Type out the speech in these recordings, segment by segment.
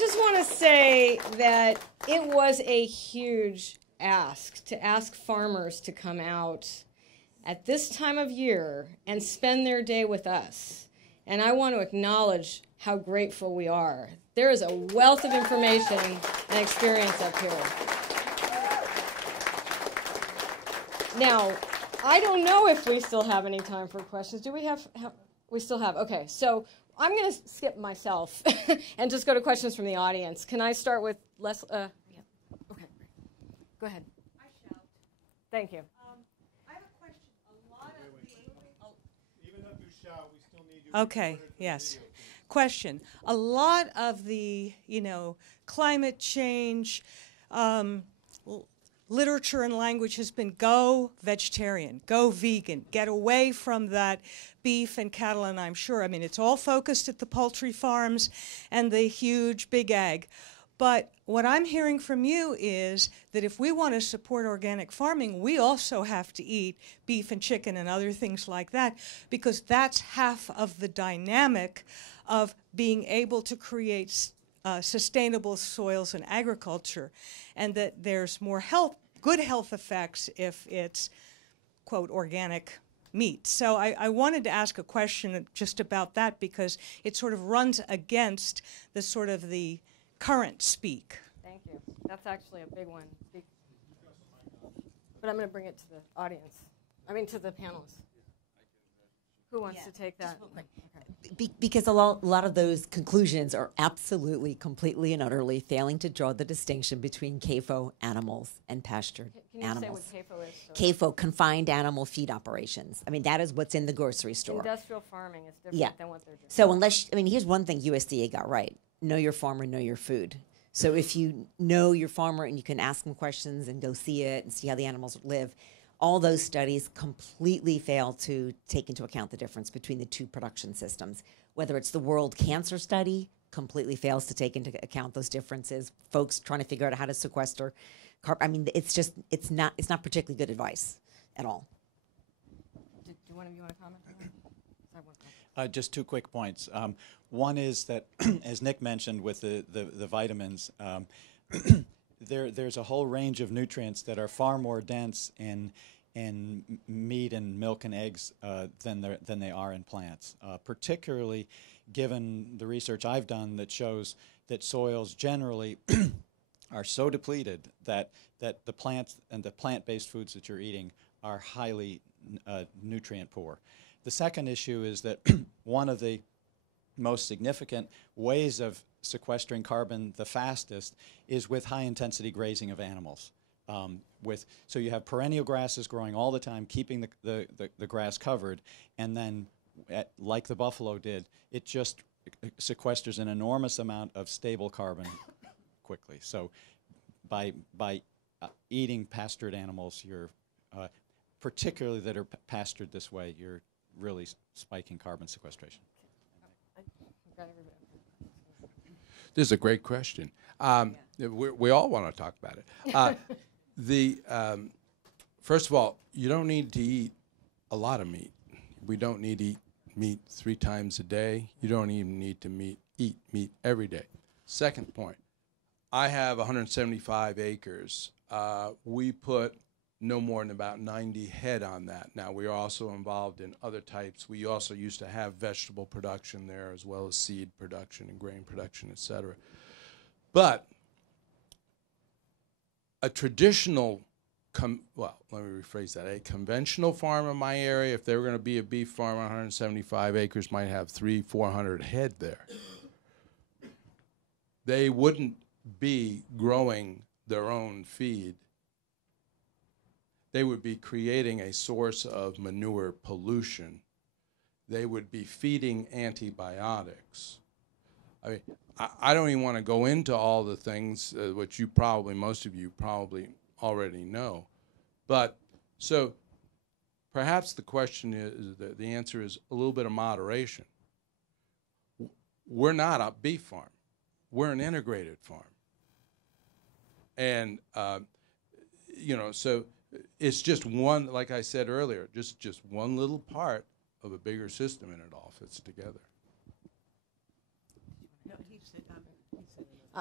just want to say that it was a huge ask to ask farmers to come out at this time of year and spend their day with us. And I want to acknowledge how grateful we are. There is a wealth of information and experience up here. Now, I don't know if we still have any time for questions. Do we have we still have? Okay, so I'm going to skip myself and just go to questions from the audience. Can I start with Les? Yeah. Okay, go ahead. I shall. Thank you. I have a question. A lot of the... Even though you shout, we still need you. Okay, yes. Question. A lot of the, climate change literature and language has been go vegetarian, go vegan, get away from that beef and cattle, and I'm sure, it's all focused at the poultry farms and the huge big ag. But what I'm hearing from you is that if we want to support organic farming, we also have to eat beef and chicken and other things like that, because that's half of the dynamic of being able to create sustainable soils and agriculture, and that there's more good health effects if it's, quote, organic meat. So I wanted to ask a question just about that, because it sort of runs against the sort of the current speak. Thank you. That's actually a big one. But I'm going to bring it to the audience. To the panelists. Who wants to take that? Because a lot of those conclusions are absolutely, completely, and utterly failing to draw the distinction between CAFO animals and pastured animals. Can you say what CAFO is? CAFO, confined animal feed operations. That is what's in the grocery store. Industrial farming is different than what they're doing. So here's one thing USDA got right. Know your farmer, know your food. So if you know your farmer and you can ask them questions and go see it and see how the animals live, all those studies completely fail to take into account the difference between the two production systems. Whether it's the World Cancer Study, completely fails to take into account those differences. Folks trying to figure out how to sequester carbon. It's not particularly good advice at all. Do one of you want to comment on that? Just 2 quick points. One is that, as Nick mentioned with the vitamins, there's a whole range of nutrients that are far more dense in meat and milk and eggs than they are in plants, particularly given the research I've done that shows that soils generally are so depleted that the plants and the plant-based foods that you're eating are highly nutrient poor. The second issue is that one of the most significant ways of sequestering carbon the fastest is with high-intensity grazing of animals. So you have perennial grasses growing all the time, keeping the grass covered, and then, like the buffalo did, it just sequesters an enormous amount of stable carbon quickly. So by eating pastured animals, you're particularly that are pastured this way, you're really spiking carbon sequestration. This is a great question. We all want to talk about it. First of all, you don't need to eat a lot of meat. We don't need to eat meat 3 times a day. You don't even need to eat meat every day. Second point, I have 175 acres. We put no more than about 90 head on that. Now, we are also involved in other types. We also used to have vegetable production there, as well as seed production and grain production, et cetera. But a traditional, let me rephrase that. A conventional farm in my area, if they were going to be a beef farm on 175 acres, might have 300-400 head there. They wouldn't be growing their own feed. They would be creating a source of manure pollution. They would be feeding antibiotics. I don't even want to go into all the things which most of you probably already know. But so perhaps the question is, the answer is a little bit of moderation. We're not a beef farm. We're an integrated farm. And, so it's just one, like I said earlier, just one little part of a bigger system, and it all fits together. No, he said,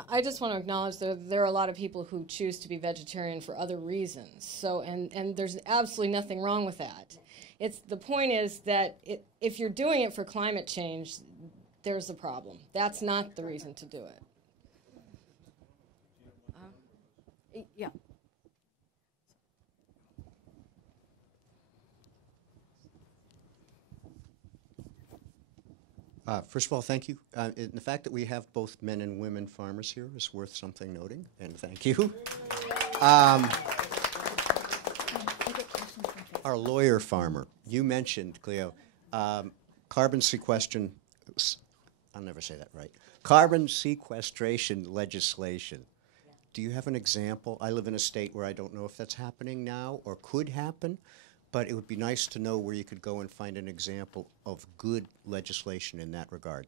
I just want to acknowledge that there are a lot of people who choose to be vegetarian for other reasons. So, and there's absolutely nothing wrong with that. The point is that if you're doing it for climate change, there's a problem. That's not the reason to do it. Yeah. First of all, thank you. The fact that we have both men and women farmers here is worth something noting, and thank you. Our lawyer farmer, you mentioned, Cleo, carbon sequestration, I'll never say that right, carbon sequestration legislation. Do you have an example? I live in a state where I don't know if that's happening now or could happen, but it would be nice to know where you could go and find an example of good legislation in that regard.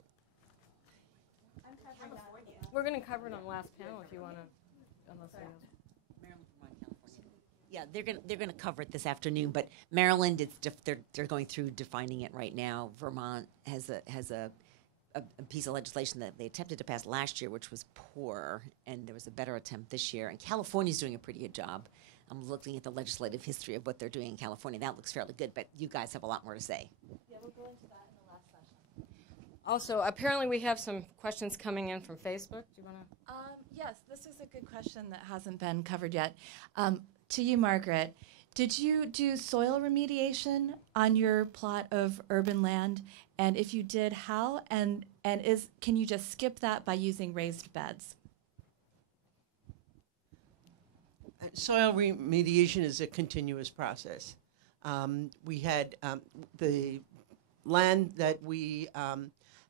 We're going to cover it on the last panel if you want to, unless I know. Yeah, they're gonna cover it this afternoon. But Maryland, they're going through defining it right now. Vermont has a piece of legislation that they attempted to pass last year, which was poor, and there was a better attempt this year. And California's doing a pretty good job. I'm looking at the legislative history of what they're doing in California. That looks fairly good, but you guys have a lot more to say. Yeah, we'll go into that in the last session. Also, apparently we have some questions coming in from Facebook. Do you want to? Yes, this is a good question that hasn't been covered yet. To you, Margaret, did you do soil remediation on your plot of urban land? And if you did, how? And can you just skip that by using raised beds? Soil remediation is a continuous process. We had the land that we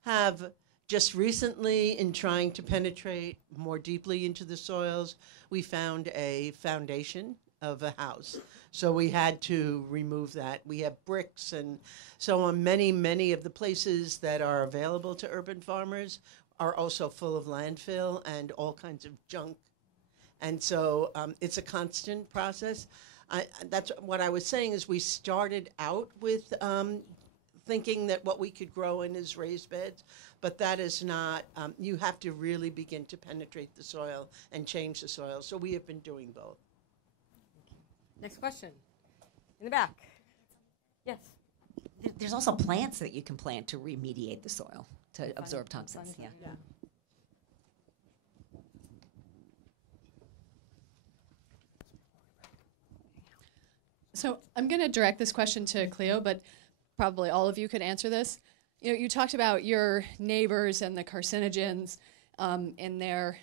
have just recently, in trying to penetrate more deeply into the soils, we found a foundation of a house. So we had to remove that. We have bricks and so on. Many of the places that are available to urban farmers are also full of landfill and all kinds of junk. And so it's a constant process. That's what I was saying is we started out with thinking that what we could grow in is raised beds, but that is not, you have to really begin to penetrate the soil and change the soil. So we have been doing both. Next question. In the back. Yes. There's also plants that you can plant to remediate the soil, to absorb toxins. Yeah. So I'm going to direct this question to Cleo, but probably all of you could answer this. You know, you talked about your neighbors and the carcinogens in their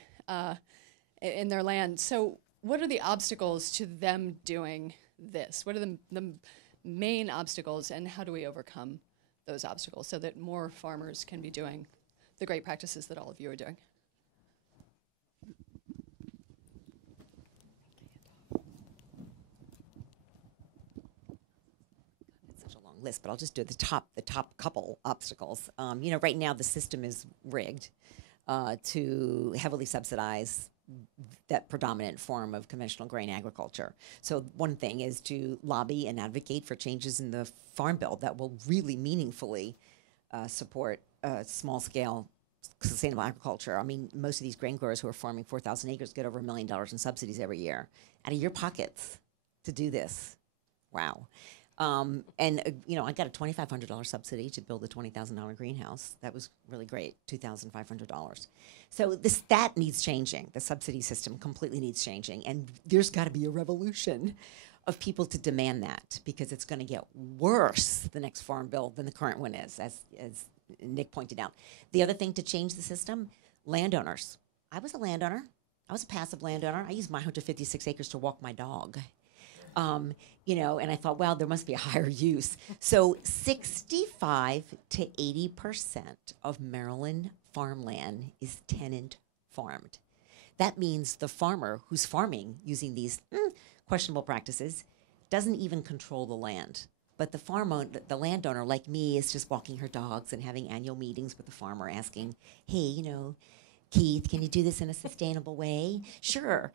land. So what are the obstacles to them doing this? What are the main obstacles, and how do we overcome those obstacles so that more farmers can be doing the great practices that all of you are doing? List, but I'll just do the top couple obstacles. You know, right now the system is rigged to heavily subsidize that predominant form of conventional grain agriculture. So one thing is to lobby and advocate for changes in the farm bill that will really meaningfully support small-scale sustainable agriculture. I mean, most of these grain growers who are farming 4,000 acres get over $1 million in subsidies every year out of your pockets to do this. Wow. You know, I got a $2,500 subsidy to build a $20,000 greenhouse. That was really great, $2,500. So that needs changing. The subsidy system completely needs changing. And there's got to be a revolution of people to demand that, because it's going to get worse, the next farm bill, than the current one is, as Nick pointed out. The other thing to change the system, landowners. I was a landowner. I was a passive landowner. I used my 156 acres to walk my dog. You know, and I thought, well, there must be a higher use. So 65 to 80% of Maryland farmland is tenant farmed. That means the farmer who's farming using these questionable practices doesn't even control the land. But the landowner, like me, is just walking her dogs and having annual meetings with the farmer asking, hey, you know, Keith, can you do this in a sustainable way? Sure.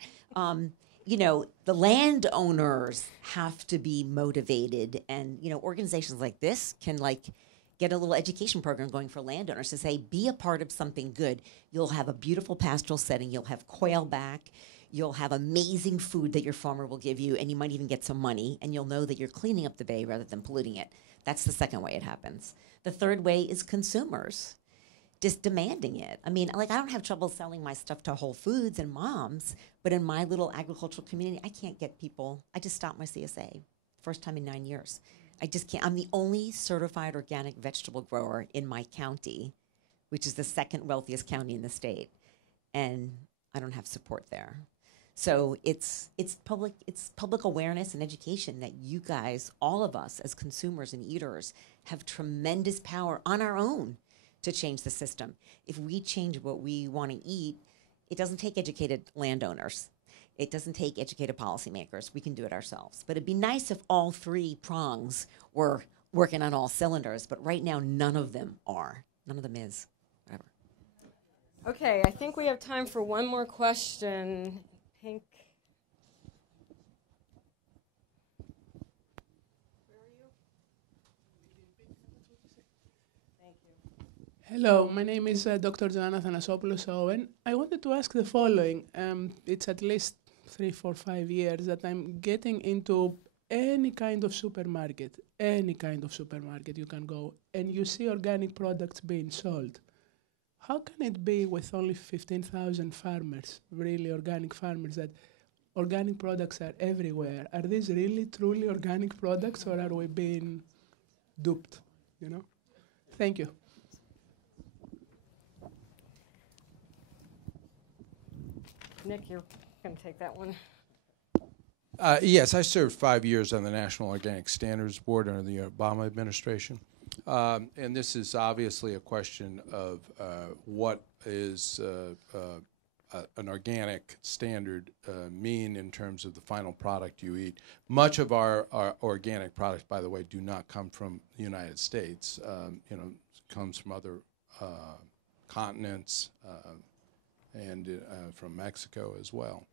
You know, the landowners have to be motivated, and, you know, organizations like this can, like, get a little education program going for landowners to say, be a part of something good. You'll have a beautiful pastoral setting. You'll have quail back. You'll have amazing food that your farmer will give you, and you might even get some money, and you'll know that you're cleaning up the bay rather than polluting it. That's the second way it happens. The third way is consumers just demanding it. I mean, like, I don't have trouble selling my stuff to Whole Foods and moms, but in my little agricultural community, I can't get people. I just stopped my CSA, first time in 9 years. I just can't. I'm the only certified organic vegetable grower in my county, which is the second wealthiest county in the state, and I don't have support there. So it's public awareness and education that you guys, all of us as consumers and eaters, have tremendous power on our own to change the system. If we change what we want to eat, it doesn't take educated landowners. It doesn't take educated policymakers. We can do it ourselves. But it'd be nice if all three prongs were working on all cylinders, but right now none of them are. None of them is. Whatever. Okay, I think we have time for one more question. Pink. Hello, my name is Dr. Joanna Thanasopoulos Owen. I wanted to ask the following. It's at least 3, 4, 5 years that I'm getting into any kind of supermarket you can go, and you see organic products being sold. How can it be with only 15,000 farmers, really organic farmers, that organic products are everywhere? Are these really, truly organic products, or are we being duped, you know? Thank you. Nick, you're going to take that one. Yes, I served 5 years on the National Organic Standards Board under the Obama administration. And this is obviously a question of what is an organic standard mean in terms of the final product you eat. Much of our organic products, by the way, do not come from the United States. You know, it comes from other continents and from Mexico as well.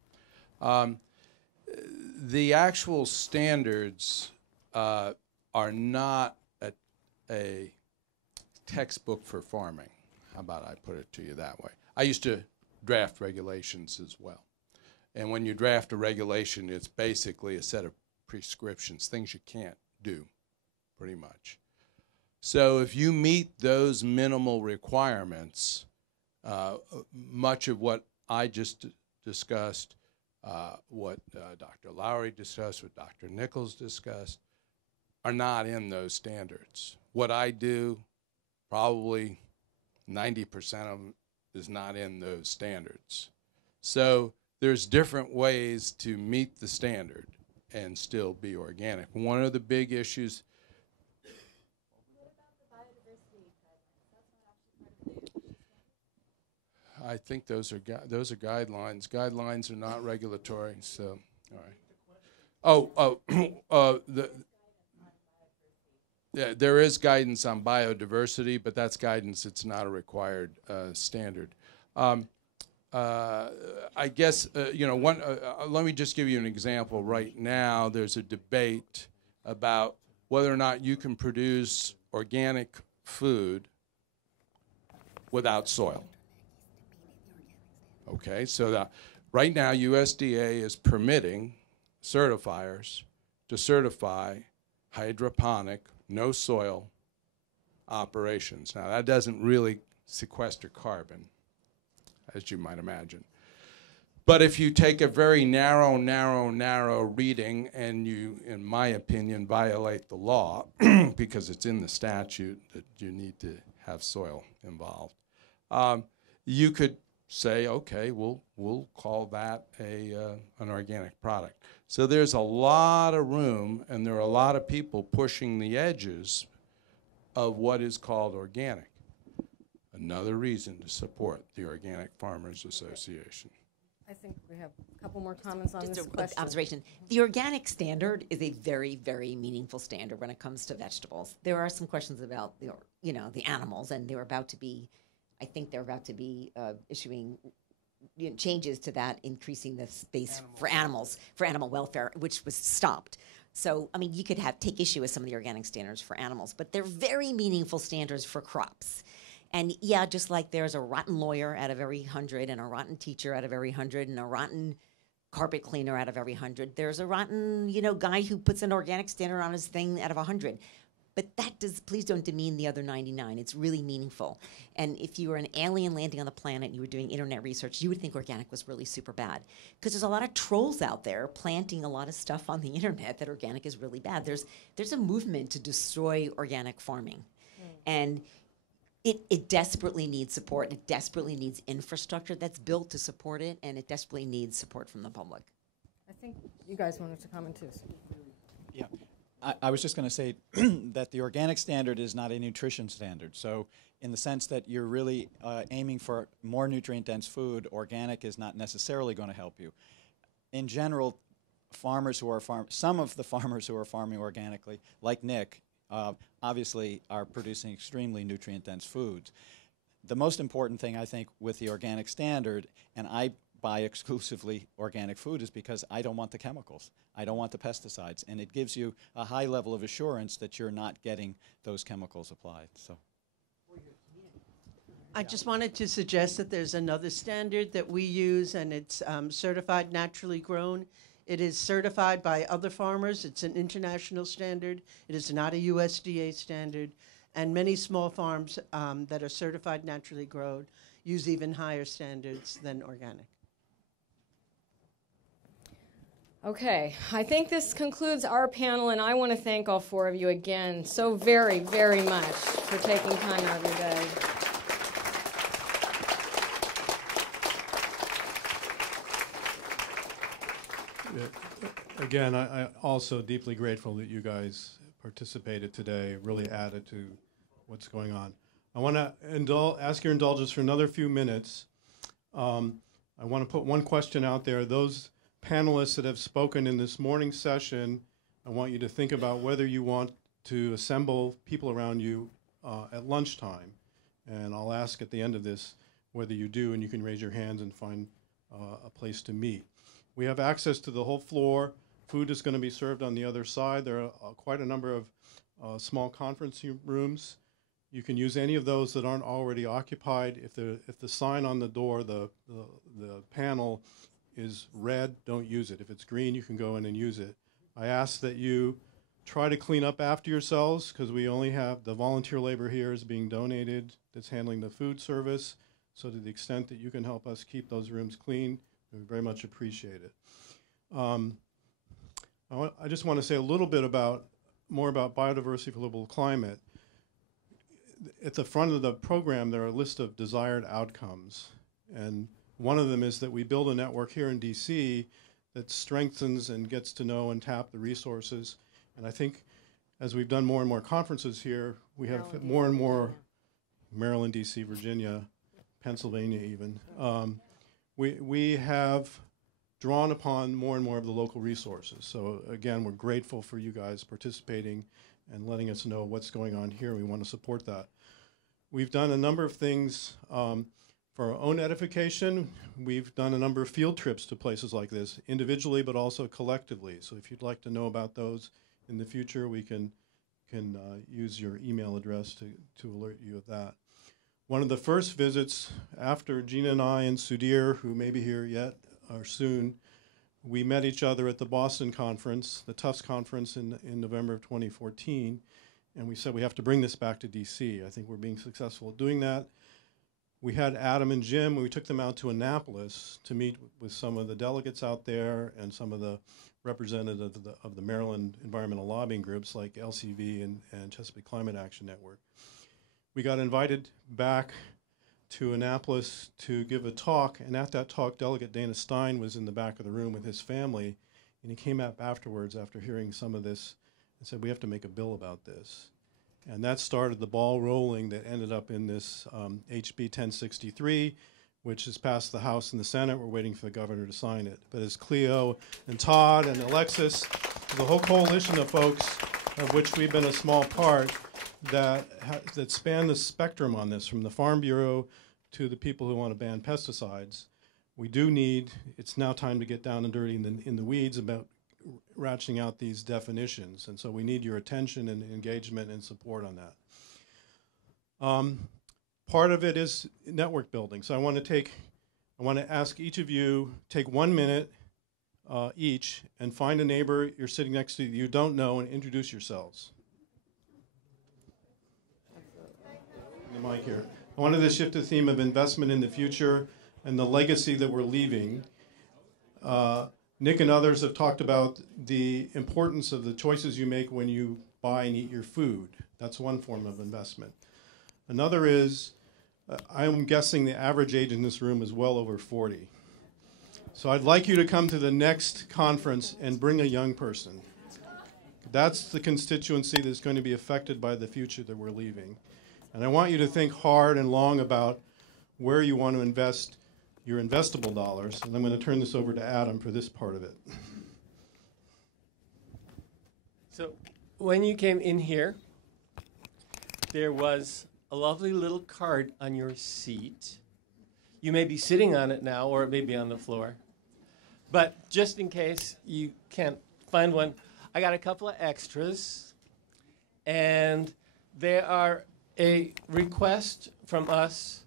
The actual standards are not a textbook for farming. How about I put it to you that way? I used to draft regulations as well. And when you draft a regulation, it's basically a set of prescriptions, things you can't do, pretty much. So if you meet those minimal requirements, much of what I just discussed, what Dr. Lowry discussed, what Dr. Nichols discussed, are not in those standards. What I do, probably 90% of them is not in those standards. So there's different ways to meet the standard and still be organic. One of the big issues. I think those are guidelines. Guidelines are not regulatory. So, all right. Yeah, there is guidance on biodiversity, but that's guidance. It's not a required standard. I guess you know. Let me just give you an example. Right now, there's a debate about whether or not you can produce organic food without soil. Okay, so right now USDA is permitting certifiers to certify hydroponic, no soil operations. Now that doesn't really sequester carbon, as you might imagine. But if you take a very narrow reading and you, in my opinion, violate the law because it's in the statute that you need to have soil involved, you could say, okay, we'll call that an organic product. So there's a lot of room, and there are a lot of people pushing the edges of what is called organic. Another reason to support the Organic Farmers Association. I think we have a couple more comments on this question. Observation. The organic standard is a very, very meaningful standard when it comes to vegetables. There are some questions about the animals, and they're about to be, I think they're about to be issuing changes to that, increasing the space for animals, for animal welfare, which was stopped. So, I mean, you could take issue with some of the organic standards for animals, but they're very meaningful standards for crops. And yeah, just like there's a rotten lawyer out of every 100, and a rotten teacher out of every 100, and a rotten carpet cleaner out of every 100, there's a rotten, guy who puts an organic standard on his thing out of 100. But please don't demean the other 99. It's really meaningful. And if you were an alien landing on the planet and you were doing internet research, you would think organic was really super bad. Because there's a lot of trolls out there planting a lot of stuff on the internet that organic is really bad. There's a movement to destroy organic farming. And it desperately needs support. It desperately needs infrastructure that's built to support it, and it desperately needs support from the public. I think you guys wanted to comment too. Yeah. I was just going to say that the organic standard is not a nutrition standard. So in the sense that you're really aiming for more nutrient-dense food, organic is not necessarily going to help you. In general, some of the farmers who are farming organically, like Nick, obviously are producing extremely nutrient-dense foods. The most important thing, I think, with the organic standard, and I buy exclusively organic food, is because I don't want the chemicals. I don't want the pesticides. And it gives you a high level of assurance that you're not getting those chemicals applied. So, I just wanted to suggest that there's another standard that we use, and it's certified naturally grown. It is certified by other farmers. It's an international standard. It is not a USDA standard. And many small farms that are certified naturally grown use even higher standards than organic. Okay, I think this concludes our panel, and I want to thank all four of you again so very, very much for taking time out of your day. Again, I also deeply grateful that you guys participated today, really added to what's going on. I want to ask your indulgence for another few minutes. I want to put one question out there. Those panelists that have spoken in this morning's session, I want you to think about whether you want to assemble people around you at lunchtime. And I'll ask at the end of this whether you do, and you can raise your hands and find a place to meet. We have access to the whole floor. Food is going to be served on the other side. There are quite a number of small conference rooms. You can use any of those that aren't already occupied. If the sign on the door, the panel is red, don't use it. If it's green, you can go in and use it. I ask that you try to clean up after yourselves, because we only have the volunteer labor here is being donated that's handling the food service. So to the extent that you can help us keep those rooms clean, we very much appreciate it. I just want to say a little bit more about biodiversity for livable climate. At the front of the program, there are a list of desired outcomes. And one of them is that we build a network here in DC that strengthens and gets to know and tap the resources. And I think as we've done more and more conferences here, we have more and more Maryland, DC, Virginia, Pennsylvania even. We have drawn upon more and more of the local resources. So again, we're grateful for you guys participating and letting us know what's going on here. We want to support that. We've done a number of things for our own edification. We've done a number of field trips to places like this, individually but also collectively. So if you'd like to know about those in the future, we can use your email address to alert you of that. One of the first visits after Gina and I and Sudhir, who may be here yet or soon, we met each other at the Boston conference, the Tufts conference in November of 2014, and we said we have to bring this back to DC. I think we're being successful at doing that. We had Adam and Jim, and we took them out to Annapolis to meet with some of the delegates out there and some of the representatives of the Maryland environmental lobbying groups like LCV and Chesapeake Climate Action Network. We got invited back to Annapolis to give a talk, and at that talk, Delegate Dana Stein was in the back of the room with his family, and he came up afterwards after hearing some of this and said, we have to make a bill about this. And that started the ball rolling that ended up in this HB 1063, which has passed the House and the Senate. We're waiting for the governor to sign it. But as Cleo and Todd and Alexis, the whole coalition of folks, of which we've been a small part, that span the spectrum on this, from the Farm Bureau to the people who want to ban pesticides. we do need, it's now time to get down and dirty in the weeds about ratcheting out these definitions. And so we need your attention and engagement and support on that. Part of it is network building. So I want to ask each of you, take 1 minute each and find a neighbor you're sitting next to that you don't know and introduce yourselves. The mic here. I wanted to shift the theme of investment in the future and the legacy that we're leaving. Nick and others have talked about the importance of the choices you make when you buy and eat your food. That's one form of investment. Another is, I'm guessing the average age in this room is well over 40. So I'd like you to come to the next conference and bring a young person. That's the constituency that's going to be affected by the future that we're leaving. And I want you to think hard and long about where you want to invest your investable dollars. And I'm going to turn this over to Adam for this part of it. So when you came in here, there was a lovely little card on your seat. You may be sitting on it now, or it may be on the floor. But just in case you can't find one, I got a couple of extras. And they are a request from us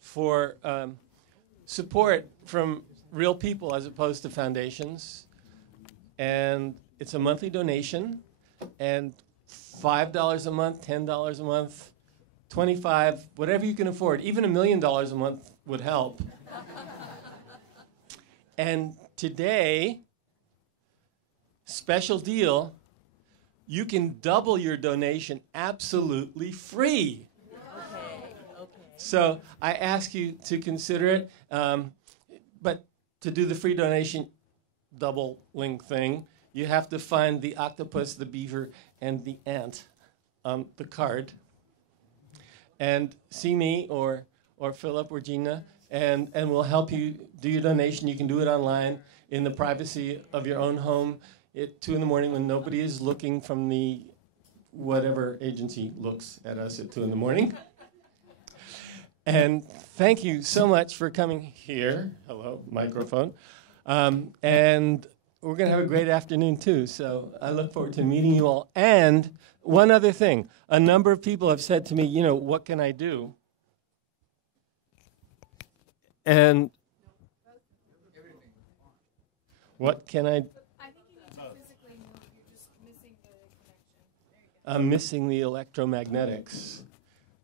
for support from real people as opposed to foundations. And it's a monthly donation. And $5 a month, $10 a month, $25, whatever you can afford. Even $1 million a month would help. And today, special deal, you can double your donation absolutely free. Okay. So I ask you to consider it, but to do the free donation doubling thing, you have to find the octopus, the beaver, and the ant on the card. And see me or Philip or Gina, and we'll help you do your donation. You can do it online in the privacy of your own home at 2 in the morning when nobody is looking from the whatever agency looks at us at 2 in the morning. And thank you so much for coming here. Hello, microphone. And we're going to have a great afternoon, too. So I look forward to meeting you all. And one other thing. A number of people have said to me, you know, what can I do? And what can I do? I think you need to physically move. You're just missing the connection. I'm missing the electromagnetics.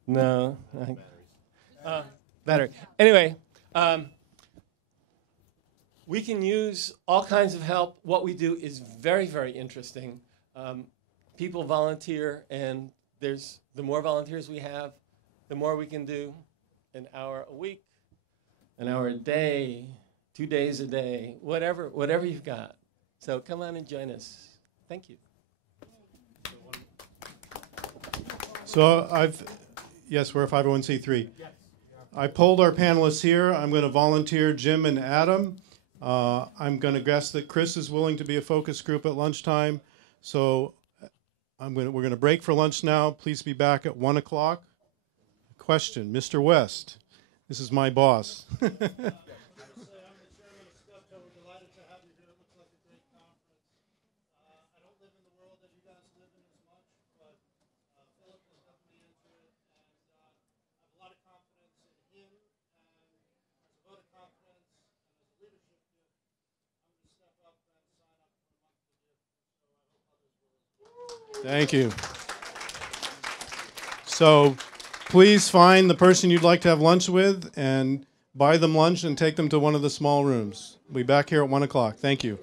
No. Battery. Anyway, we can use all kinds of help. What we do is very, very interesting. People volunteer, and the more volunteers we have, the more we can do. An hour a week, an hour a day, 2 days a day, whatever you've got. So come on and join us. Thank you. So yes, we're a 501c3. Yes. I polled our panelists here. I'm going to volunteer Jim and Adam. I'm going to guess that Chris is willing to be a focus group at lunchtime. So we're going to break for lunch now. Please be back at 1 o'clock. Question, Mr. West. This is my boss. Thank you. So please find the person you'd like to have lunch with and buy them lunch and take them to one of the small rooms. We'll be back here at 1 o'clock. Thank you.